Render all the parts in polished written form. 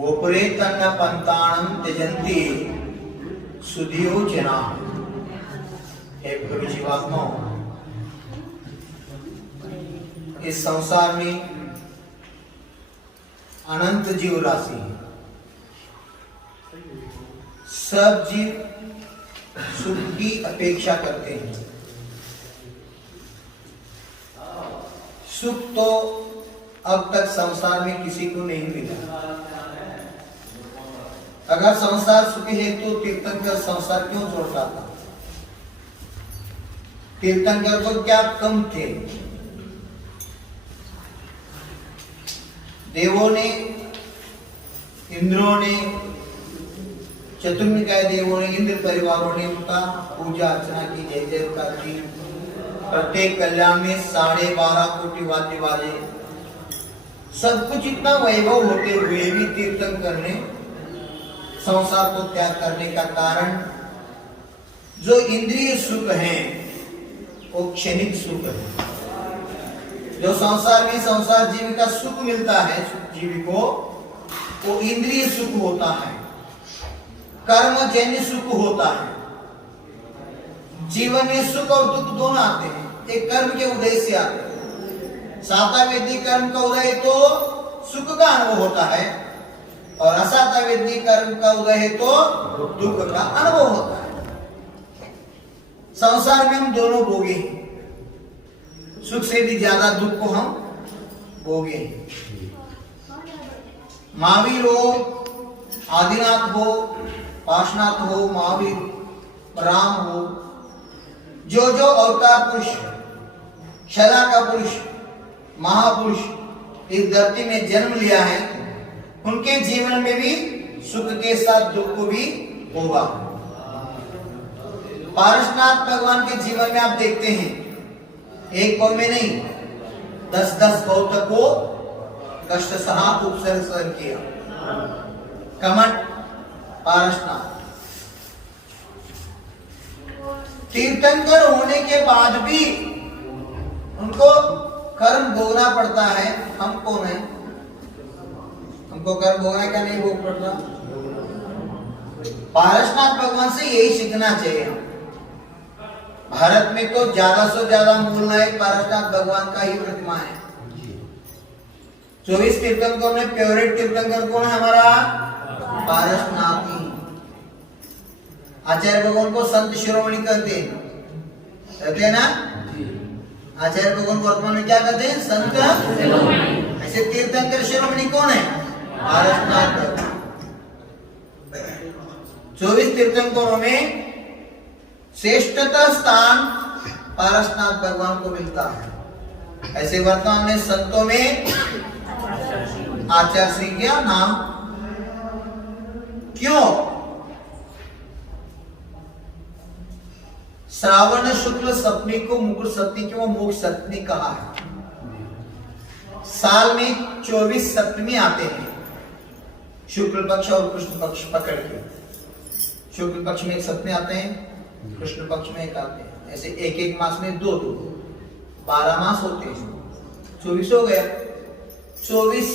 ओपरे तन्न पंताणं त्यजन्ति सुधियो जना। हे प्रभु जीवात्मा, इस संसार में अनंत जीव राशि है। सब जीव सुख की अपेक्षा करते हैं। सुख तो अब तक संसार में किसी को नहीं मिला। अगर संसार सुख है तो तीर्थंकर संसार क्यों छोड़ता था? तीर्थंकर को क्या कम थे? देवों ने, इंद्रों ने, चतुर्निकाय देवों ने, इंद्र परिवारों ने उनका पूजा अर्चना की, जय जयकार की। प्रत्येक कल्याण में 12.5 कोटि वाद्य बाजे, सब कुछ इतना वैभव होते हुए भी तीर्थंकर ने संसार को त्याग करने का कारण, जो इंद्रिय सुख है वो क्षणिक सुख है। जो संसार में संसार जीव का सुख मिलता है, जीव को, वो इंद्रिय सुख होता है, कर्मजन्य सुख होता है। जीवन में सुख और दुख दोनों आते हैं, एक कर्म के उदय से आते हैं। सातावेदी कर्म का उदय तो सुख का अनुभव होता है, और असातावेदी कर्म का उदय है तो दुख का अनुभव होता है। संसार में हम दोनों भोगे हैं, सुख से भी ज्यादा दुख को हम भोगे हैं। महावीर हो, आदिनाथ हो, पाशनाथ हो, महावीर राम हो, जो जो अवतार पुरुष, क्षरा का पुरुष, महापुरुष इस धरती में जन्म लिया है, उनके जीवन में भी सुख के साथ दुख को भी होगा। पारसनाथ भगवान के जीवन में आप देखते हैं, एक पौ में नहीं 10-10 पौ तक को कष्ट सहा, उपसर्ग सहन किया। कमट पारसनाथ तीर्थंकर होने के बाद भी उनको कर्म भोगना पड़ता है। हम कौन है? हमको कर्म भोगना क्या नहीं भोग पड़ता? पारसनाथ भगवान से यही सीखना चाहिए। भारत में तो ज्यादा से ज्यादा मूल नायक पारसनाथ भगवान का ही प्रतिमा है। 24 तीर्थंकरों में फेवरेट तीर्थंकर कौन है हमारा? पारसनाथ ही। आचार्य भगवान को संत शिरोमणि कहते हैं ना? आचार्य भगवान को वर्तमान में क्या कहते हैं? संत शिरोमणि। ऐसे तीर्थंकर शिरोमणि कौन है? पारसनाथ। 24 तीर्थंकरों में श्रेष्ठतम स्थान पारसनाथ भगवान को मिलता है। ऐसे वर्तमान में संतों में आचार्य सिंह का नाम क्यों? श्रावण शुक्ल सप्तमी को मुकुट सप्तमी क्यों मोक्ष सप्तमी कहा है? साल में 24 सप्तमी आते हैं, शुक्ल पक्ष और कृष्ण पक्ष पकड़ के। शुक्ल पक्ष में एक सप्तमी आते हैं, कृष्ण पक्ष में एक आते हैं। ऐसे एक एक मास में 2-2 12 मास होते हैं, 24 हो गया। 24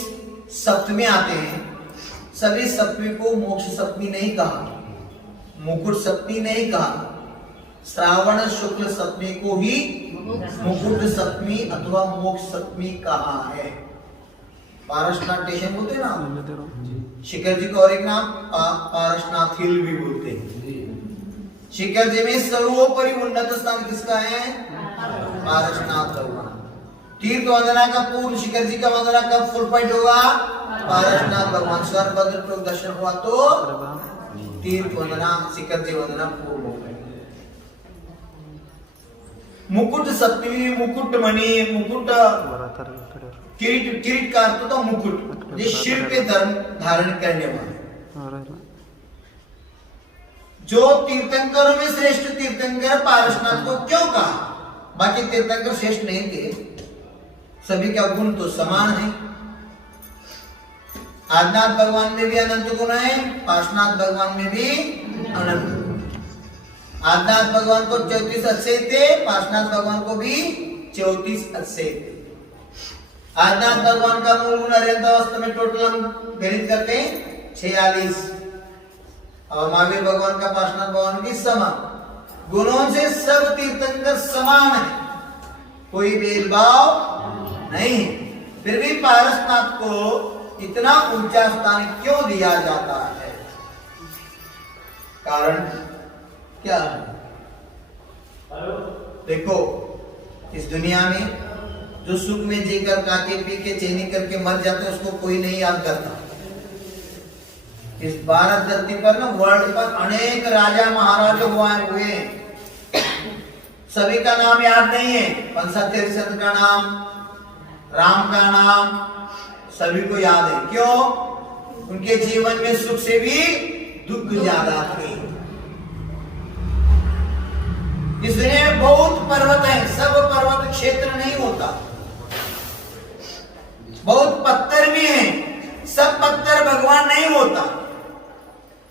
सप्तमी आते हैं। सभी सप्तमी को मोक्ष सप्तमी नहीं कहा, मुकुट सप्तमी नहीं कहा। श्रावण शुक्ल सप्तमी को ही मुकुट सप्तमी अथवा मोक्ष सप्तमी कहा है। पारसनाथ स्टेशन बोलते हैं ना, शिखर जी को और एक नाम पारसनाथ हिल भी बोलते हैं। शिखर जी में सर्वोपरि उन्नत स्थान किसका है? पारसनाथ भगवान। तीर्थ वंदना का पूर्व शिखर जी का वंदना कब फुल पॉइंट होगा? पारसनाथ भगवान। स्वर्भद्र दर्शन हुआ तो तीर्थ वंदना, शिखर जी वंदना पूर्व हो गए। मुकुट सप्तमी, मुकुट मणि, मुकुट किरीट, किरीट का अर्थ तो मुकुट, ये सिर पे धारण करने वाले। जो तीर्थंकरों में श्रेष्ठ तीर्थंकर पारसनाथ को क्यों कहा? बाकी तीर्थंकर श्रेष्ठ नहीं थे, सभी का गुण तो समान है। आदिनाथ भगवान में भी अनंत गुण है, पार्श्वनाथ भगवान में भी अनंत गुण। आदिनाथ भगवान को 34 अच्छे थे, पार्श्वनाथ भगवान को भी 34 अच्छे थे। आदिनाथ भगवान का मूल गुण अरिहंतावस्था में टोटल हम गणित करते हैं 46 और महावीर भगवान का पार्श्वनाथ भगवान की समान। गुणों से सब तीर्थंकर समान है, कोई भेदभाव नहीं। फिर भी पारसनाथ को इतना ऊंचा स्थान क्यों दिया जाता है? कारण क्या है? देखो, इस दुनिया में जो सुख में जीकर खाके पी के चैनी करके मर जाते हैं उसको कोई नहीं याद करता। इस भारत धरती पर ना वर्ल्ड पर अनेक राजा महाराजा हुए, सभी का नाम याद नहीं है। 65 का नाम, राम का नाम सभी को याद है। क्यों? उनके जीवन में सुख से भी दुख ज्यादा थे। इस दुनिया में बहुत पर्वत है, सब पर्वत क्षेत्र नहीं होता। बहुत पत्थर भी हैं, सब पत्थर भगवान नहीं होता।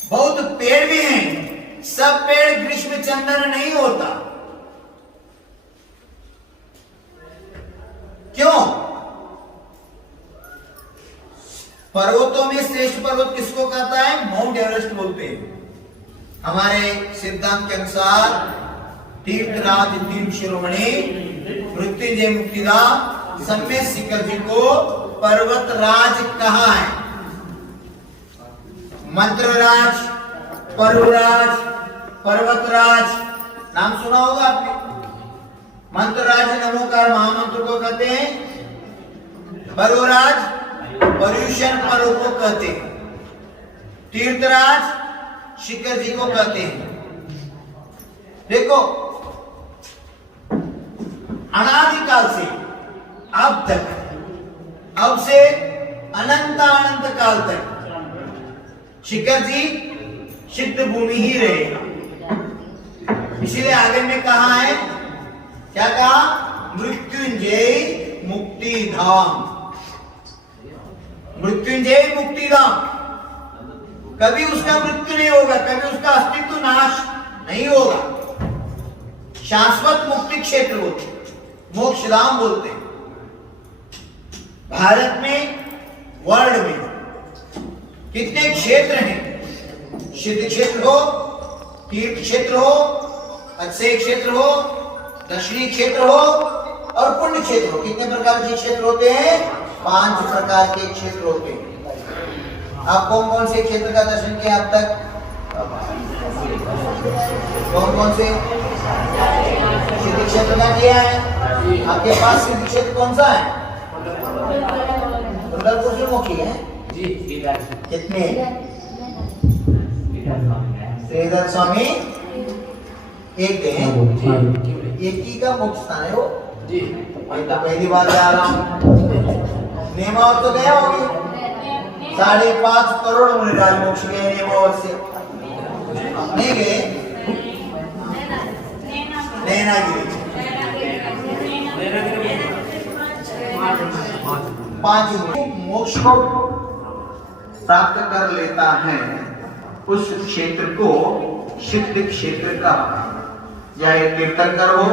बहुत पेड़ भी हैं, सब पेड़ ग्रीष्म चंदन नहीं होता। क्यों? पर्वतों में श्रेष्ठ पर्वत किसको कहता है? माउंट एवरेस्ट बोलते हैं। हमारे सिद्धांत के अनुसार तीर्थराज तीर्थ शिरोमणि मृत्युंजय मुक्तिधाम सम्यक शिखर जी को पर्वतराज कहा है। मंत्रराज, परुराज, पर्वतराज नाम सुना होगा आपने। मंत्रराज नमोकार महामंत्र को कहते हैं। परुराज पर्यूषण पर्व को कहते हैं। तीर्थराज शिखर जी को कहते हैं। देखो, अनादिकाल से अब तक, अब से अनंत काल तक शिखर जी सिद्ध भूमि ही रहेगा। इसीलिए आगे में कहा है, क्या कहा? मृत्युंजय मुक्तिधाम। मृत्युंजय मुक्तिधाम, कभी उसका मृत्यु नहीं होगा, कभी उसका अस्तित्व नाश नहीं होगा। शाश्वत मुक्ति क्षेत्र बोलते हैं, मोक्षधाम बोलते हैं। भारत में, वर्ल्ड में कितने क्षेत्र हैं? सिद्ध क्षेत्र हो, तीर्थ क्षेत्र हो, अक्षय क्षेत्र हो, दक्षिणी क्षेत्र हो और पुण्य क्षेत्र हो। कितने प्रकार के क्षेत्र होते हैं? 5 प्रकार के क्षेत्र होते हैं। आप कौन कौन से क्षेत्र का दर्शन किया अब तक? कौन कौन से सिद्ध क्षेत्र का किया है? आपके पास सिद्ध क्षेत्र कौन सा है? मुखी है कितने? श्रीधर स्वामी एक है, एक ही का मुख्य स्थान है वो जी। मैं तो पहली बार जा रहा हूँ। नेमावत तो गया होगी, 5.5 करोड़ मुनिराज मोक्ष गए नेमावत से, नहीं गए? नैनागिरी 5 मोक्ष को प्राप्त कर लेता है, उस क्षेत्र को सिद्ध क्षेत्र का, चाहे तीर्थंकर हो,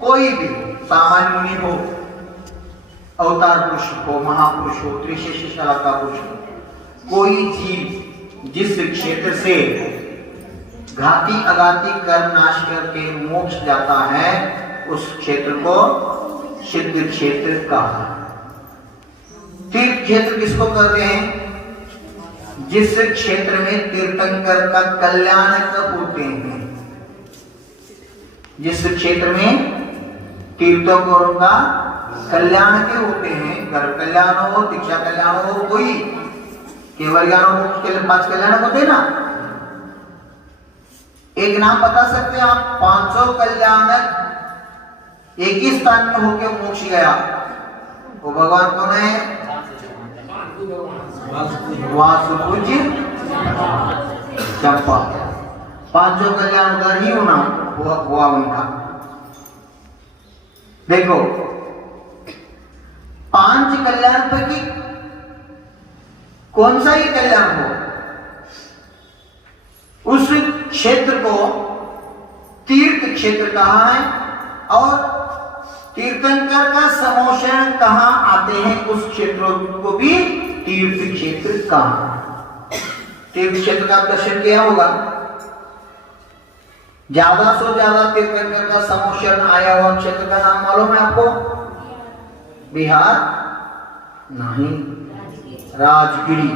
कोई भी सामान्य मुनि हो, अवतार पुरुष हो, महापुरुष हो, त्रिशेषशाला का पुरुष हो, कोई जीव जिस क्षेत्र से घाती अघाती कर्म नाश करके मोक्ष जाता है, उस क्षेत्र को सिद्ध क्षेत्र कहा। तीर्थ क्षेत्र किसको कहते हैं? जिस क्षेत्र में तीर्थंकर का कल्याण होते हैं, जिस क्षेत्र में तीर्थंकरों का कल्याण के होते हैं, गर्भ कल्याण हो, दीक्षा कल्याण हो, कोई केवल ज्ञान मोक्ष के 5 कल्याण होते ना। एक नाम बता सकते हैं आप? 500 कल्याणक एक ही स्थान में होकर मोक्ष गया, वो भगवान कौन है? वासुपूज्य चंपा। 500 कल्याण उधर ही होना हुआ उनका। देखो, 5 कल्याण पैकी कौन सा ही कल्याण हो, उस क्षेत्र को तीर्थ क्षेत्र कहा है। और तीर्थंकर का समोशन कहाँ आते हैं, उस क्षेत्रों को भी तीर्थ क्षेत्र कहा। तीर्थ क्षेत्र का दर्शन किया होगा। ज्यादा से ज्यादा तीर्थंकर का समोशन आया हुआ क्षेत्र का नाम मालूम है आपको? बिहार नहीं, राजगिरी।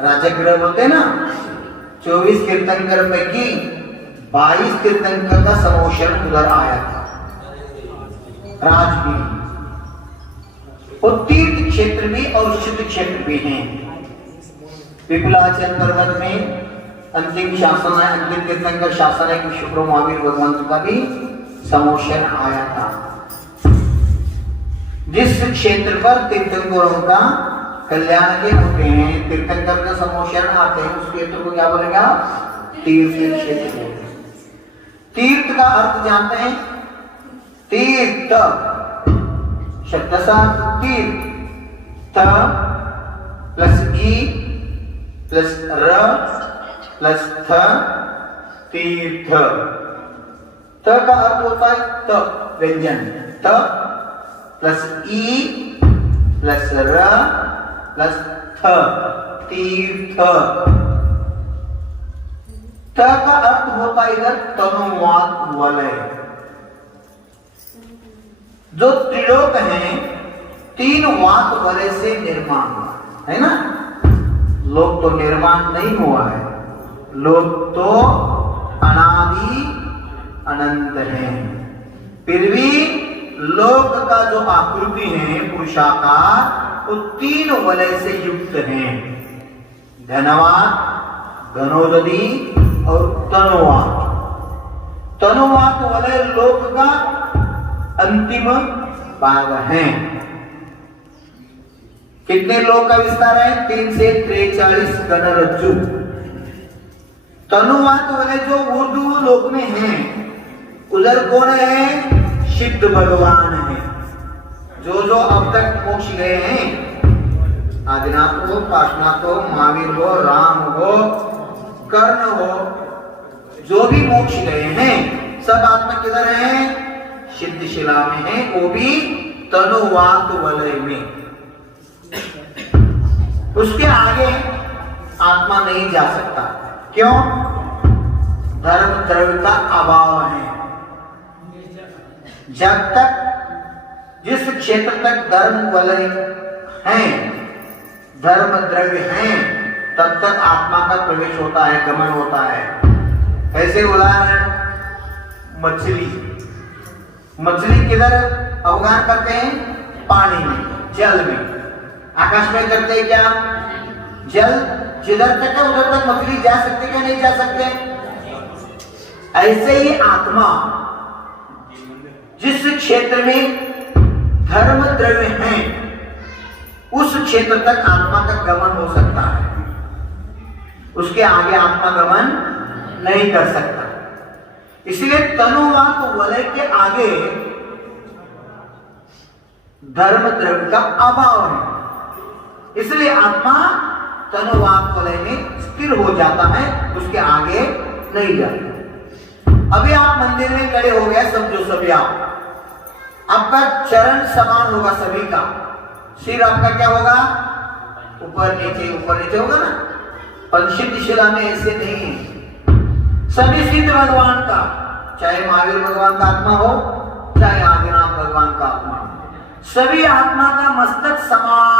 राजगिरी बोलते हैं ना। 24 तीर्थंकर पैकी 22 तीर्थंकर का समोशन उधर आया था, राजगिरी। और तीर्थ क्षेत्र भी और सिद्ध क्षेत्र भी हैं। पिपलाचल पर्वत में अंतिम शासन है, अंतिम तीर्थंकर शासन है कि शुक्र महावीर भगवान का भी समोशन आया था। जिस क्षेत्र पर तीर्थंकरों का कल्याण के होते हैं, तीर्थंकर का समोशन आते हैं, उस क्षेत्र को क्या बोलेगा? तीर्थ क्षेत्र। तीर्थ का अर्थ जानते हैं? तीर्थ शब्द सा तीर्थ, त प्लस ई प्लस र प्लस थ, तीर्थ। त का अर्थ होता है त व्यंजन, त प्लस ई प्लस र प्लस थ, तीर्थ। त का अर्थ होता है इधर तनुवात वलय। जो त्रिलोक है 3 वात वलय से निर्माण हुआ है ना। लोक तो निर्माण नहीं हुआ है, लोक तो अनादि अनंत है। फिर भी लोक का जो आकृति है पुरुषाकार, वो 3 वलय से युक्त है। धनवात, घनोदधि और तनुवात। तनुवात वलय लोक का अंतिम भाग है। कितने लोक का विस्तार है? 3 से 43 गणरज्जु। तनुवात वलय जो ऊर्ध्व लोक में है, उधर कौन है? सिद्ध भगवान है। जो जो अब तक मोक्ष गए हैं, आदिनाथ हो, पार्श्वनाथ हो, महावीर हो, राम हो, कर्ण हो, जो भी मोक्ष गए हैं, सब आत्मा किधर है? सिद्ध शिला में है, वो भी तनुवात वलय में। उसके आगे आत्मा नहीं जा सकता। क्यों? धर्म द्रव्य का अभाव है। जब तक जिस क्षेत्र तक धर्म वलय है, धर्म द्रव्य है, तब तक आत्मा का प्रवेश होता है, गमन होता है। ऐसे उदाहरण मछली। मछली किधर अवगान करते हैं? पानी में, जल में। आकाश में करते हैं क्या? जल जिधर तक है उधर तक मछली जा सकते क्या नहीं जा सकते? ऐसे ही आत्मा जिस क्षेत्र में धर्म द्रव्य है, उस क्षेत्र तक आत्मा का गमन हो सकता है। उसके आगे आत्मा गमन नहीं कर सकता। इसलिए तनुवात वलय के आगे धर्म द्रव्य का अभाव है। इसलिए आत्मा तनुवात वलय में स्थिर हो जाता है, उसके आगे नहीं जाता। अभी आप मंदिर में खड़े हो गए, समझो सभी आपका चरण समान होगा सभी का। सिर आपका क्या होगा? ऊपर नीचे होगा ना। पर सिद्ध शिला में ऐसे नहीं है। सभी सिद्ध भगवान का, चाहे महावीर भगवान का आत्मा हो, चाहे आदिनाथ भगवान का आत्मा हो, सभी आत्मा का मस्तक समान